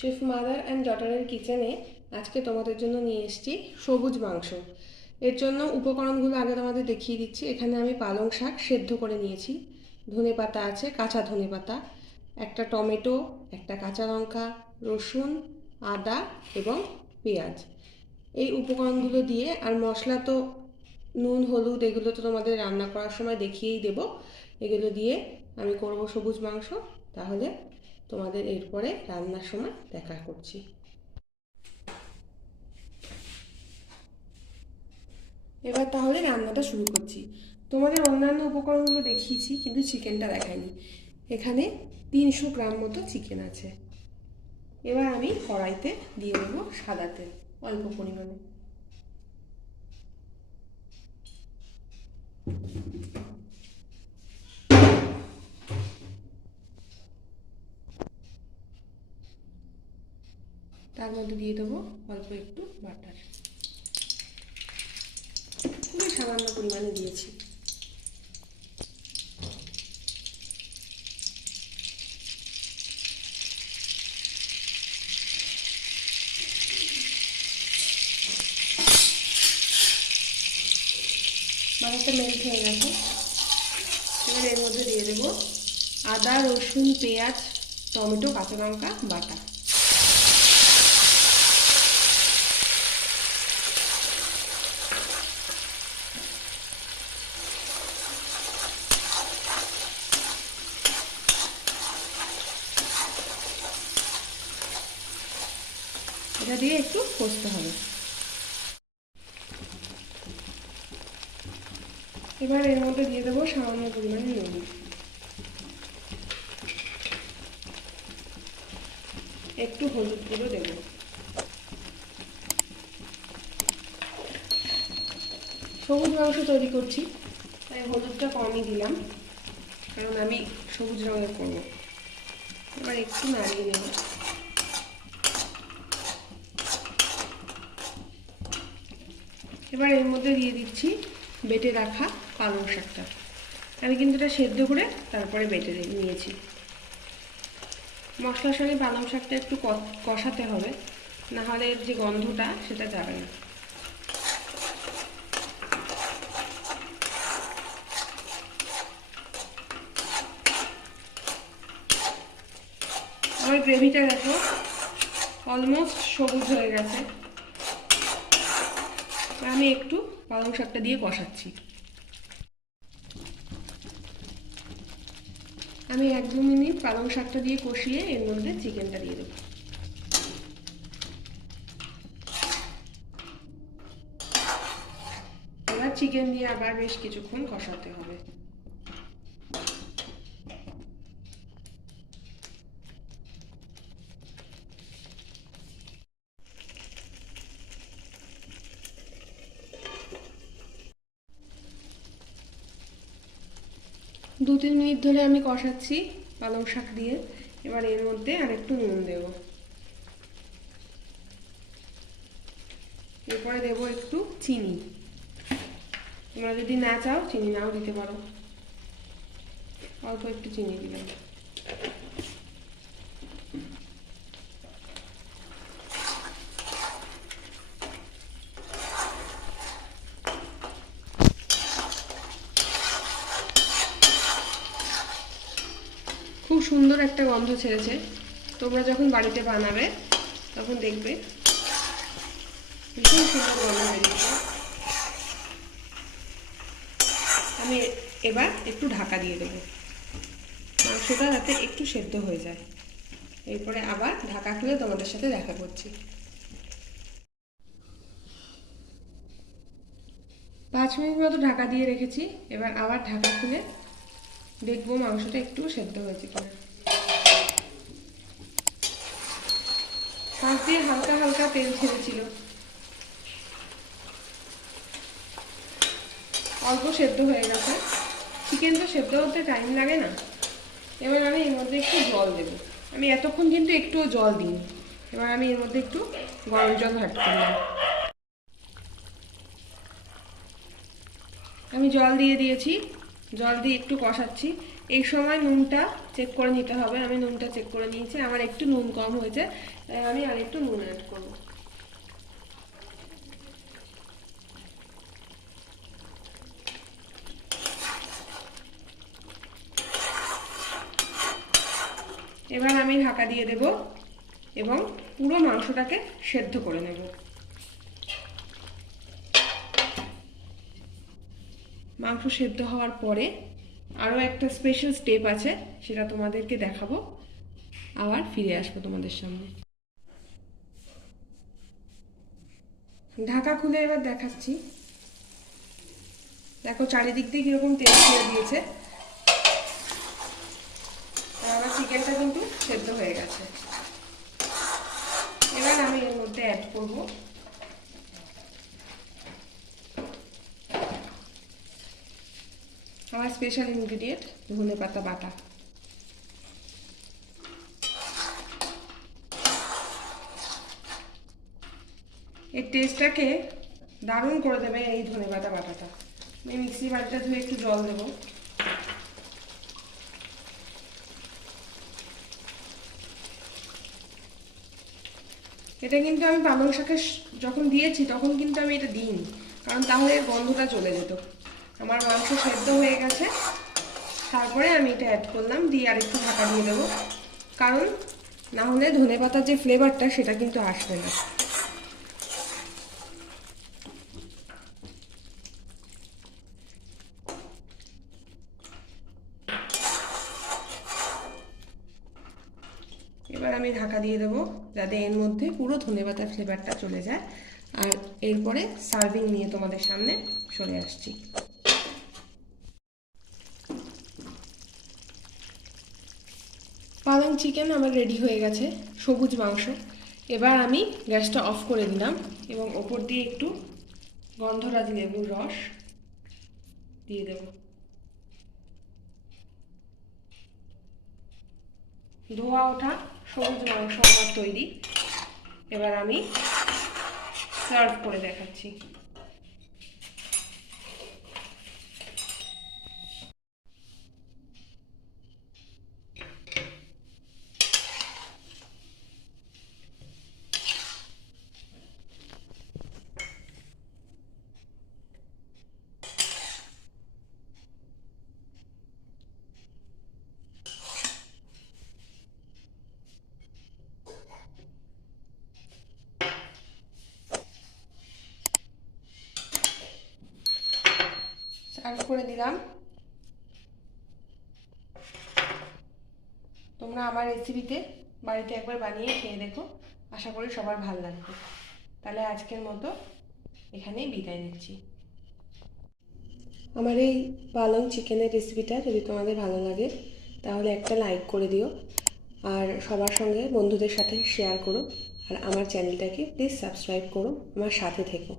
Chef mother and ডটারের কিচেনে আজকে তোমাদের জন্য নিয়ে এসেছি সবুজ মাংস। এর জন্য উপকরণগুলো আগে তোমাদের দেখিয়ে দিচ্ছি। এখানে আমি পালং শাক সেদ্ধ করে নিয়েছি, ধনেপাতা আছে, কাঁচা ধনেপাতা, একটা টমেটো, একটা কাঁচা লঙ্কা, রসুন, আদা এবং পেঁয়াজ। এই উপকরণগুলো দিয়ে, আর মশলা তো নুন হলুদ এগুলো তো তোমাদের রান্না করার সময় দেখিয়েই দেব। এগুলো দিয়ে আমি করব সবুজ মাংস। তাহলে তোমাদের এরপরে রান্নার সময় দেখা করছি। এবার তাহলে রান্নাটা শুরু করছি। তোমাদের অন্যান্য উপকরণগুলো দেখিয়েছি, কিন্তু চিকেনটা দেখাইনি। এখানে 300 গ্রাম মতো চিকেন আছে। এবার আমি কড়াইতে দিয়ে দেবো সাদা তেল অল্প পরিমাণে। তার মধ্যে দিয়ে দেবো অল্প একটু বাটার, খুবই সামান্য পরিমাণে দিয়েছি। বাটারটা মেল্ট হয়ে গেছে। এবার এর মধ্যে দিয়ে দেবো আদা, রসুন, পেঁয়াজ, টমেটো, কাঁচা লঙ্কা বাটা। এটা দিয়ে একটু কষতে হবে। এবার এর মধ্যে দিয়ে দেবো সামান্য পরিমাণে নুন, একটু হলুদ গুঁড়ো দেবো। সবুজ মাংস তৈরি করছি, তাই হলুদটা কমই দিলাম, কারণ আমি সবুজ রঙের করব। এবার একটু নাড়িয়ে নেব। এবার এর মধ্যে দিয়ে দিচ্ছি বেটে রাখা পালং শাকটা। আমি কিন্তু এটা সেদ্ধ করে তারপরে বেটে নিয়েছি। মশলার সঙ্গে পালং শাকটা একটু কষাতে হবে, না হলে এর যে গন্ধটা সেটা যাবে না। আমার গ্রেভিটা দেখো অলমোস্ট সবুজ হয়ে গেছে। আমি একটু পালং শাকটা দিয়ে কষাচ্ছি। আমি 1-2 মিনিট পালং শাকটা দিয়ে কষিয়ে এর মধ্যে চিকেনটা দিয়ে দেবো। এবার চিকেন দিয়ে আবার বেশ কিছুক্ষণ কষাতে হবে। দু 3 মিনিট ধরে আমি কষাচ্ছি পালং শাক দিয়ে। এবার এর মধ্যে আর একটু নুন দেব। এরপরে দেবো একটু চিনি। তোমরা যদি না চাও চিনি নাও দিতে পারো। অল্প একটু চিনি দিলাম। খুব সুন্দর একটা গন্ধ ছেড়েছে। তোমরা যখন বাড়িতে বানাবে তখন দেখবে ভীষণ সুন্দর গন্ধ বেরিয়েছে। আমি এবার একটু ঢাকা দিয়ে দেবো, মাংসটা যাতে একটু সেদ্ধ হয়ে যায়। এরপরে আবার ঢাকা খুলে তোমাদের সাথে দেখা করছি। 5 মিনিট মতো ঢাকা দিয়ে রেখেছি। এবার আবার ঢাকা খুলে দেখবো মাংসটা একটু সেদ্ধ হয়েছে কিনা। পাশ দিয়ে হালকা হালকা তেল ছেড়েছিল। অল্প সেদ্ধ হয়ে গেছে। চিকেন তো সেদ্ধ হতে টাইম লাগে না। এবার আমি এর মধ্যে একটু জল দেবো। আমি এতক্ষণ কিন্তু একটুও জল দিই। এবার আমি এর মধ্যে একটু গরম জল অ্যাড করলাম। আমি জল দিয়ে দিয়েছি। জল দিয়ে একটু কষাচ্ছি। এই সময় নুনটা চেক করে নিতে হবে। আমি নুনটা চেক করে নিয়েছি, আমার একটু নুন কম হয়েছে, তাই আমি আর একটু নুন অ্যাড করবো। এবার আমি ঢাকা দিয়ে দেব এবং পুরো মাংসটাকে সেদ্ধ করে নেব। মাংস সেদ্ধ হওয়ার পরে আরও একটা স্পেশাল স্টেপ আছে, সেটা তোমাদেরকে দেখাবো, আবার ফিরে আসবো তোমাদের সামনে। ঢাকা খুলে এবার দেখাচ্ছি। দেখো চারিদিক দিয়ে কিরকম তেল ছেড়ে দিয়েছে। আমার চিকেনটা কিন্তু সেদ্ধ হয়ে গেছে। এবার আমি এর মধ্যে অ্যাড করব আমার স্পেশাল ইনগ্রিডিয়েন্ট ধনেপাতা বাটা। এর টেস্টটাকে দারুণ করে দেবে এই ধনেপাতা বাটাটা। আমি মিক্সি বাটিটা ধুয়ে একটু জল দেবো। এটা কিন্তু আমি পালং শাকে যখন দিয়েছি তখন কিন্তু আমি এটা দিইনি, কারণ তাহলে এর গন্ধটা চলে যেত। আমার মাংস সেদ্ধ হয়ে গেছে, তারপরে আমি এটা অ্যাড করলাম, দিয়ে আরেকটু ঢাকা দিয়ে দেবো, কারণ না হলে ধনেপাতার যে ফ্লেভারটা সেটা কিন্তু আসবে না। এবার আমি ঢাকা দিয়ে দেবো যাতে এর মধ্যে পুরো ধনেপাতার ফ্লেভারটা চলে যায়। আর এরপরে সার্ভিং নিয়ে তোমাদের সামনে চলে আসছি। পালং চিকেন আমার রেডি হয়ে গেছে, সবুজ মাংস। এবার আমি গ্যাসটা অফ করে দিলাম এবং ওপর দিয়ে একটু গন্ধরাজ লেবুর রস দিয়ে দেব। ধোয়া ওঠা সবুজ মাংস আমার তৈরি। এবার আমি সার্ভ করে দেখাচ্ছি। সার্ভ করে দিলাম। তোমরা আমার রেসিপিতে বাড়িতে একবার বানিয়ে খেয়ে দেখো, আশা করি সবার ভালো লাগবে। তাহলে আজকের মতো এখানেই বিদায় নিচ্ছি। আমার এই পালং চিকেনের রেসিপিটা যদি তোমাদের ভালো লাগে তাহলে একটা লাইক করে দিও, আর সবার সঙ্গে বন্ধুদের সাথে শেয়ার করো, আর আমার চ্যানেলটাকে প্লিজ সাবস্ক্রাইব করো, আমার সাথে থেকো।